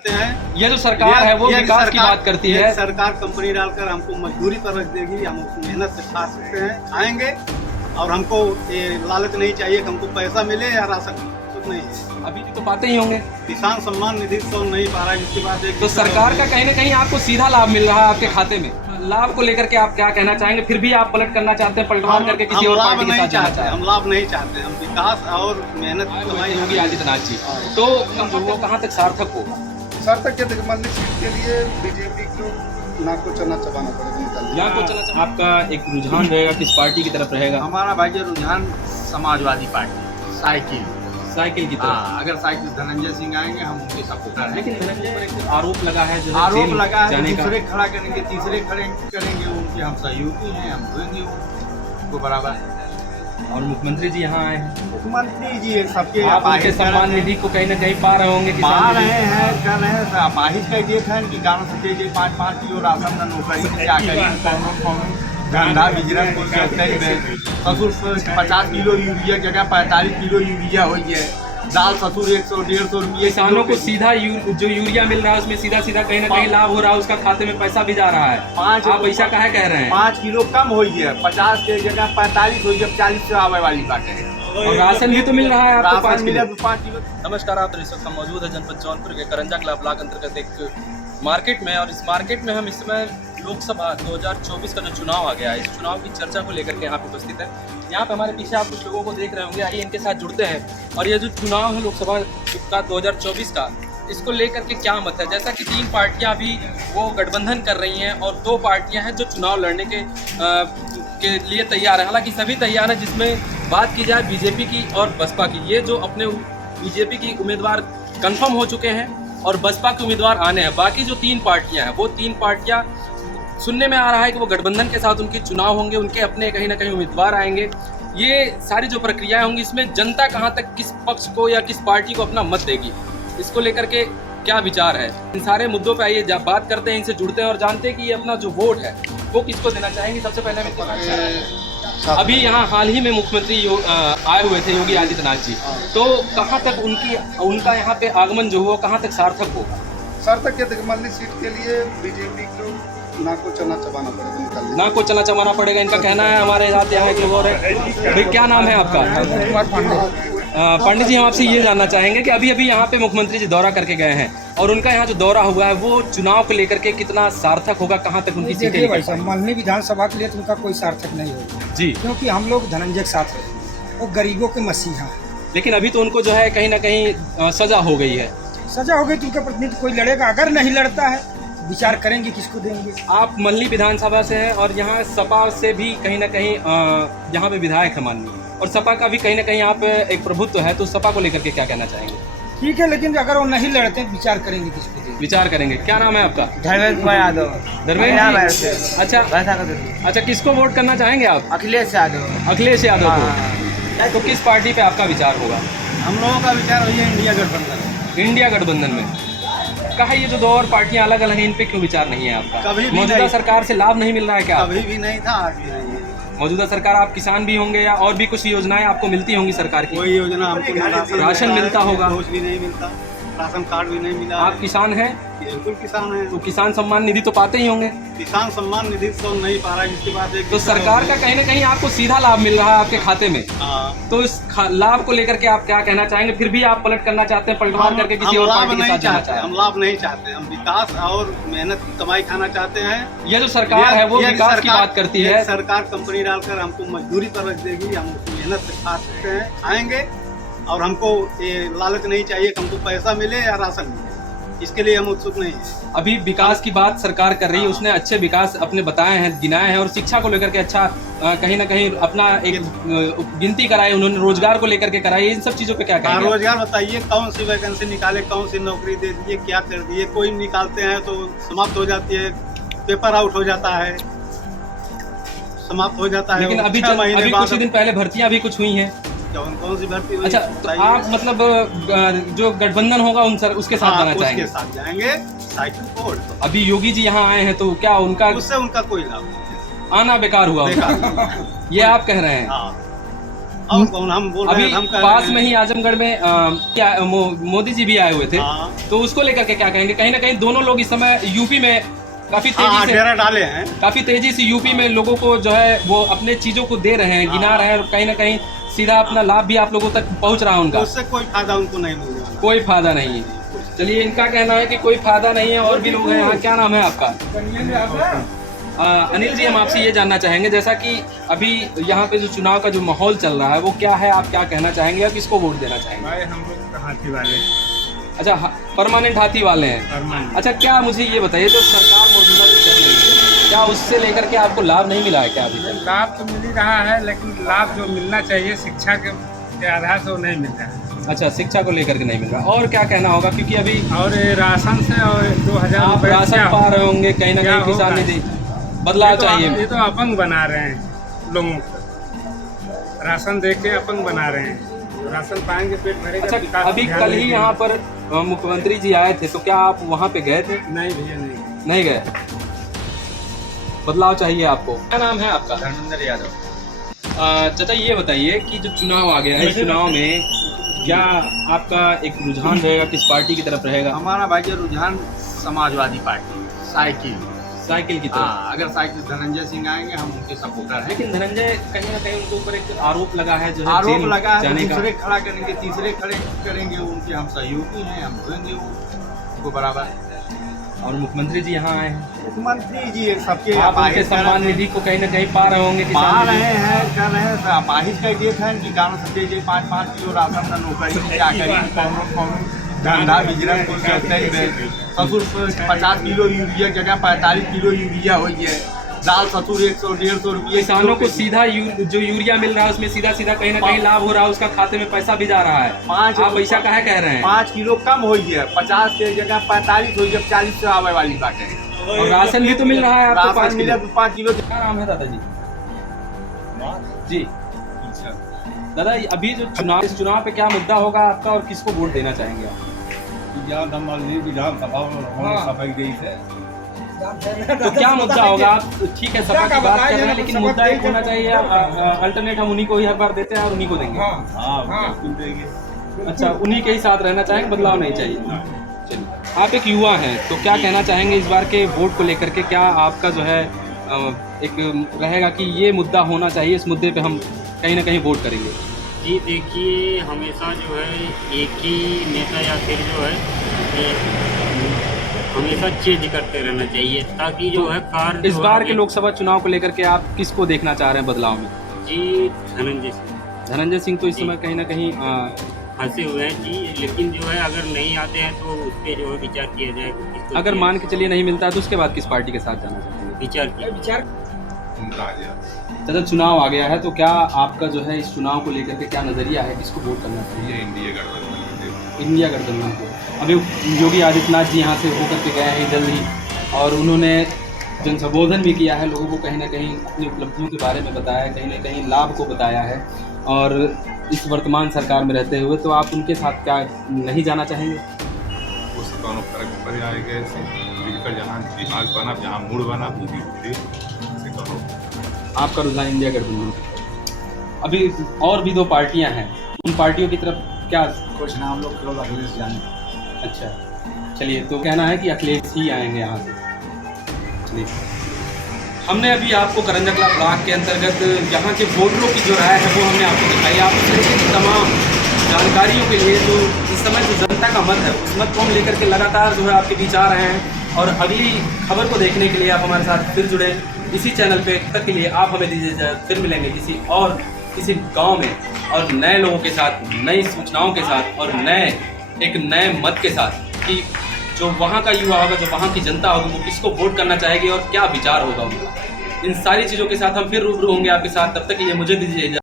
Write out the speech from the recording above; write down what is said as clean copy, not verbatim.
हैं। ये जो सरकार है वो विकास की बात करती है। सरकार कंपनी डालकर हमको मजदूरी पर रख देगी, हम उस मेहनत से खा सकते हैं, खाएंगे। और हमको ये लालच नहीं चाहिए कि हमको पैसा मिले या राशन, कुछ नहीं है। अभी तो पाते ही होंगे। किसान सम्मान निधि तो नहीं पा रहा है, इसके बाद तो सरकार का कहीं ना कहीं आपको सीधा लाभ मिल रहा है आपके खाते में। लाभ को लेकर के आप क्या कहना चाहेंगे? फिर भी आप पलट करना चाहते हैं, पलटवार करके किसी और पार्टी के साथ जाना चाहते हैं? हम लाभ नहीं चाहते, हम विकास और मेहनत कमाई योगी आदित्यनाथ जी। तो वो कहाँ तक सार्थक होगा? सार्थक के दिग्मल्ली सीट के लिए बीजेपी को नाक को चना चबाना पड़ेगा। यहाँ को चला आपका एक रुझान रहेगा किस पार्टी की तरफ रहेगा? हमारा भाई जो रुझान समाजवादी पार्टी साइकिल की तरफ। अगर साइकिल धनंजय सिंह आएंगे हम उनके सपोर्टर हैं। लेकिन धनंजय पर एक आरोप लगा है, जो आरोप लगा है, जाने का दूसरे खड़ा करेंगे, तीसरे खड़े करेंगे, उनके हम सहयोगी हैं, हम देंगे उनको बराबर। और मुख्यमंत्री जी यहाँ आए हैं, मुख्यमंत्री जी सबके आप उनके सम्मान निधि को कहीं ना कहीं पा रहे होंगे। पा रहे हैं, कर रहे हैं। अपाहिज का देख है कि गाँव से दे 5-5 किलो राशन का नौकरी क्या करें, धंधा बिजनेस को चलते ही ससुर 50 किलो यूरिया जगह 45 किलो यूरिया हो है। दाल ससुर 100-150 रुपये। किसानों को सीधा जो यूरिया मिल रहा है उसमें सीधा कहीं ना कहीं लाभ हो रहा है, उसका खाते में पैसा भी जा रहा है। आप पैसा काहे कह रहे हैं? 5 किलो कम हो है, 50 के जगह 45 हो है, 40 से आवे वाली बात है। और राशन भी तो मिल रहा है आपको 5 किलो। नमस्कार, आप इस वक्त मौजूद है जनपद जौनपुर के करंजा क्लब ब्लॉक अंतर्गत एक मार्केट में। और इस मार्केट में हम इस समय लोकसभा 2024 का जो चुनाव आ गया है, इस चुनाव की चर्चा को लेकर के यहाँ पे उपस्थित है। यहाँ पे हमारे पीछे आप कुछ लोगों को देख रहे होंगे, आइए इनके साथ जुड़ते हैं। और ये जो चुनाव है लोकसभा का 2024 का, इसको लेकर के क्या मत है? जैसा कि 3 पार्टियाँ अभी वो गठबंधन कर रही हैं और 2 पार्टियाँ हैं जो चुनाव लड़ने के लिए तैयार है। हालांकि सभी तैयार हैं, जिसमें बात की जाए बीजेपी की और बसपा की। ये जो अपने बीजेपी की उम्मीदवार कन्फर्म हो चुके हैं और बसपा के उम्मीदवार आने हैं। बाकी जो 3 पार्टियां हैं, वो 3 पार्टियां सुनने में आ रहा है कि वो गठबंधन के साथ उनके चुनाव होंगे, उनके अपने कहीं ना कहीं उम्मीदवार आएंगे। ये सारी जो प्रक्रियाएं होंगी, इसमें जनता कहां तक किस पक्ष को या किस पार्टी को अपना मत देगी, इसको लेकर के क्या विचार है? इन सारे मुद्दों पर आइए बात करते हैं, इनसे जुड़ते हैं और जानते हैं कि ये अपना जो वोट है वो किसको देना चाहेंगे। सबसे पहले मैं अभी यहाँ हाल ही में मुख्यमंत्री आए हुए थे योगी आदित्यनाथ जी, तो कहाँ तक उनका यहाँ पे आगमन जो हुआ कहाँ तक सार्थक होगा? सार्थक के दिग्मल्ली सीट के लिए बीजेपी को नाक को चना चबाना पड़ेगा। नाक को चना चबाना पड़ेगा, इनका कहना है। हमारे साथ यहाँ एक लोग और है। भाई क्या नाम है आपका? पंडित जी, हम आपसे ये जानना चाहेंगे कि अभी यहाँ पे मुख्यमंत्री जी दौरा करके गए हैं और उनका यहाँ जो दौरा हुआ है वो चुनाव को लेकर के कितना सार्थक होगा, कहाँ तक उनकी सीटें? भाई साहब, मल्हनी विधानसभा के लिए तो उनका कोई सार्थक नहीं होगा जी, क्योंकि हम लोग धनंजय के साथ हैं, वो गरीबों के मसीहा हैं। लेकिन अभी तो उनको जो है कहीं ना कहीं सजा हो गई है। सजा हो गई तो उनके प्रतिनिधि कोई लड़ेगा, अगर नहीं लड़ता है विचार करेंगे किसको देंगे। आप मल्हनी विधानसभा से हैं और यहाँ सपा से भी कहीं ना कहीं यहाँ पे विधायक है माननीय, और सपा का भी कहीं ना कहीं यहाँ पे एक प्रभुत्व है, तो सपा को लेकर के क्या कहना चाहेंगे? ठीक है, लेकिन अगर वो नहीं लड़ते विचार करेंगे किसको देंगे। विचार करेंगे। क्या नाम है आपका? धर्मेंद्र कुमार यादव। धर्मेंद्र जी, अच्छा किसको वोट करना चाहेंगे आप? अखिलेश यादव। अखिलेश यादव को। तो किस पार्टी पे आपका विचार होगा? हम लोगों का विचार वही है, इंडिया गठबंधन। इंडिया गठबंधन में कहा, ये जो 2 और पार्टियां अलग अलग हैं, इन पे क्यों विचार नहीं है आपका? कभी भी मौजूदा सरकार से लाभ नहीं मिल रहा है क्या? कभी भी नहीं था, आज भी नहीं है। मौजूदा सरकार, आप किसान भी होंगे या और भी कुछ योजनाएं आपको मिलती होंगी सरकार की? कोई योजना हमको राशन मिलता होगा, कुछ भी नहीं मिलता, राशन कार्ड भी नहीं मिला। आप किसान हैं? बिल्कुल किसान है। तो किसान सम्मान निधि तो पाते ही होंगे। किसान सम्मान निधि तो नहीं पा रहा है, जिसके बाद तो सरकार का कहीं ना कहीं आपको सीधा लाभ मिल रहा है आपके खाते में। तो इस लाभ को लेकर के आप क्या कहना चाहेंगे? फिर भी आप पलट करना चाहते हैं, पलटवार करके किसी और पार्टी के साथ जाना चाहते हैं? हम लाभ नहीं चाहते, हम विकास और मेहनत की कमाई खाना चाहते हैं। ये जो सरकार है वो विकास की बात करती है। सरकार कंपनी डालकर हमको मजदूरी पर रख देगी, हम उस मेहनत से खा सकते हैं, खाएंगे। और हमको ये लालच नहीं चाहिए कि हमको पैसा मिले या राशन मिले, इसके लिए हम उत्सुक नहीं हैं। अभी विकास की बात सरकार कर रही है, उसने अच्छे विकास अपने बताए हैं, गिनाए हैं, और शिक्षा को लेकर के अच्छा कहीं ना कहीं अपना एक गिनती कराई उन्होंने, रोजगार को लेकर के कराई। इन सब चीजों पे क्या कहेंगे? रोजगार बताइए, कौन सी वैकेंसी निकाले, कौन सी नौकरी दे दिए, क्या कर दिए? कोई निकालते हैं तो समाप्त हो जाती है, पेपर आउट हो जाता है, समाप्त हो जाता है। लेकिन अभी कुछ दिन पहले भर्तियां भी कुछ हुई हैं। कौन सी भर्ती हुई? अच्छा, तो आप मतलब जो गठबंधन होगा उसके साथ जाना चाहेंगे? उसके साथ जाएंगे, साइकिल बोर्ड। अभी योगी जी यहाँ आए हैं तो क्या उनका उससे उनका कोई लाभ नहीं, आना बेकार हुआ? बेकार। ये आप कह रहे हैं? और कौन हम बोल रहे अभी हैं, हम कह पास रहे में हैं। ही आजमगढ़ में क्या मोदी जी भी आए हुए थे, हाँ। तो उसको लेकर के क्या कहेंगे? कहीं ना कहीं दोनों लोग इस समय यूपी में काफी हाँ, तेजी से डेरा डाले हैं। काफी तेजी से यूपी में लोगों को जो है वो अपने चीजों को दे रहे हैं, गिना रहे हैं, और कहीं ना कहीं सीधा अपना लाभ भी आप लोगों तक पहुंच रहा है तो उनका। उससे कोई फायदा उनको नहीं मिल रहा। कोई फायदा नहीं है। चलिए, इनका कहना है कि कोई फायदा नहीं है, और भी लोग हैं यहाँ। क्या नाम है आपका? अनिल जी, हम आपसे ये जानना चाहेंगे, जैसा कि अभी यहाँ पे जो चुनाव का जो माहौल चल रहा है वो क्या है, आप क्या कहना चाहेंगे, आप किसको वोट देना चाहेंगे? भाई हम लोग हाथी वाले अच्छा, परमानेंट हाथी वाले हैं। परमानेंट। अच्छा, क्या मुझे ये बताइए, जो सरकार मौजूदा जो चल रही है, क्या उससे लेकर के आपको लाभ नहीं मिला है क्या अभी तक? लाभ तो मिल ही रहा है, लेकिन लाभ जो मिलना चाहिए शिक्षा के आधार से वो नहीं मिल रहा है। अच्छा, शिक्षा को लेकर के नहीं मिल रहा। और क्या कहना होगा, क्योंकि अभी और ये राशन से और 2000 आप रुपये राशन क्या पा रहे होंगे, कहीं ना क्या कहीं किसान होगा? निधि बदलाव चाहिए। ये तो अपंग बना रहे हैं लोगों को, राशन दे के अपंग बना रहे हैं। राशन पाएंगे पेट भरेगा। अच्छा, विकास अभी ध्यान कल ही देंगे। यहाँ पर मुख्यमंत्री जी आए थे, तो क्या आप वहाँ पे गए थे? नहीं भैया नहीं। नहीं गए। बदलाव चाहिए आपको। क्या नाम है आपका? धर्मेंद्र यादव। चाचा, ये बताइए कि जो चुनाव आ गया है, इस चुनाव में क्या आपका एक रुझान रहेगा, किस पार्टी की तरफ रहेगा? हमारा भाई जो रुझान समाजवादी पार्टी, साइकिल की तरफ। हाँ, अगर साइकिल धनंजय सिंह आएंगे हम उनके सपोर्टर हैं। लेकिन धनंजय कहीं ना कहीं उनके ऊपर एक आरोप लगा है, जो है आरोप जेल लगा है, जाने का। दूसरे खड़ा करेंगे, तीसरे खड़े करेंगे, उनके हम सहयोगी हैं, हम देंगे उनको बराबर। और मुख्यमंत्री जी यहाँ आए हैं, मुख्यमंत्री जी सबके आप उनके अपाहिज सम्मान निधि को कहीं ना कहीं पा रहे होंगे। पा किसान रहे निधि। हैं, कर रहे हैं। अपाहिज का ये था कि गाँव से जे 5-5 किलो राशन का नौकरी क्या करेंगे, कौन धंधा बिजनेस कुछ चलते ही रहे। ससुर 50 किलो यूरिया की जगह 45 किलो यूरिया हो है। दाल ससुर 100-150 रुपये। किसानों को सीधा जो यूरिया मिल रहा है उसमें सीधा सीधा कहीं ना कहीं लाभ हो रहा है, उसका खाते में पैसा भी जा रहा है। आप पैसा काहे कह रहे हैं? 5 किलो कम हो है, 50 के जगह 45 हो, जब 40 से आवे वाली बात है। और राशन भी तो मिल रहा है आपको, 5 राशन मिले किलो। तो 5 किलो। क्या नाम है दादाजी जी? दादा, अभी जो इस चुनाव पे क्या मुद्दा होगा आपका, और किसको वोट देना चाहेंगे आप? विधानसभा सफाई गई है। तो क्या मुद्दा होगा? आप ठीक है, सभा की बात कर रहे हैं, लेकिन मुद्दा एक होना चाहिए। अल्टरनेट हम उन्हीं को ही हर बार देते हैं और उन्हीं को देंगे। अच्छा, उन्हीं के ही साथ रहना चाहेंगे, बदलाव नहीं चाहिए। चलिए, आप एक युवा हैं, तो क्या कहना चाहेंगे इस बार के वोट को लेकर के? क्या आपका जो है एक रहेगा कि ये मुद्दा होना चाहिए, इस मुद्दे पे हम कहीं ना कहीं वोट करेंगे? जी देखिए, हमेशा जो है एक ही नेता या फिर जो है ये हमेशा चेंज करते रहना चाहिए, ताकि जो है कार्य इस बार के लोकसभा चुनाव को लेकर के आप किसको देखना चाह रहे हैं बदलाव में? जी धनंजय सिंह तो इस समय कहीं ना कहीं फंसे हुए हैं जी, लेकिन जो है अगर नहीं आते हैं तो उस पर जो है विचार किया जाए। अगर मान के चलिए नहीं मिलता है तो उसके बाद किस पार्टी के साथ जाना चाहेंगे? विचार चाचा, चुनाव आ गया है, तो क्या आपका जो है इस चुनाव को लेकर के क्या नजरिया है, किसको वोट करना चाहिए? इंडिया गठबंधन को। अभी योगी आदित्यनाथ जी यहाँ से होकर के गए हैं जल्द ही, और उन्होंने जन संबोधन भी किया है, लोगों को कहीं ना कहीं अपनी उपलब्धियों के बारे में बताया है, कहीं ना कहीं लाभ को बताया है। और इस वर्तमान सरकार में रहते हुए तो आप उनके साथ क्या नहीं जाना चाहेंगे? उससे दोनों फर्क पर आएगा। मिलकर जहाँ दिमाग बना, जहाँ मूड बना, बुद्धि बुद्धि से करो। आपका रुझान इंडिया गठबंधन। अभी और भी 2 पार्टियां हैं, उन पार्टियों की तरफ क्या? कुछ नाम लोग केवल अखिलेश जाने। अच्छा, चलिए, तो कहना है कि अखिलेश ही आएंगे यहाँ से। चलिए, हमने अभी आपको करंजकला ब्लॉक के अंतर्गत यहाँ के वोटरों की जो राय है वो हमने आपको दिखाई। आप उससे तमाम जानकारियों के लिए जो इस समय जो जनता का मत है, उस मत को हम लेकर के लगातार जो है आपके बीच आ रहे हैं। और अगली खबर को देखने के लिए आप हमारे साथ फिर जुड़े इसी चैनल पे। तक के लिए आप हमें दीजिए इजाज़त, फिर मिलेंगे किसी गांव में और नए लोगों के साथ, नई सूचनाओं के साथ, और एक नए मत के साथ, कि जो वहाँ का युवा होगा, जो वहाँ की जनता होगी, वो किसको वोट करना चाहेगी और क्या विचार होगा उनका। इन सारी चीज़ों के साथ हम फिर रूबरू होंगे आपके साथ। तब तक के लिए मुझे दीजिए इजाज़त।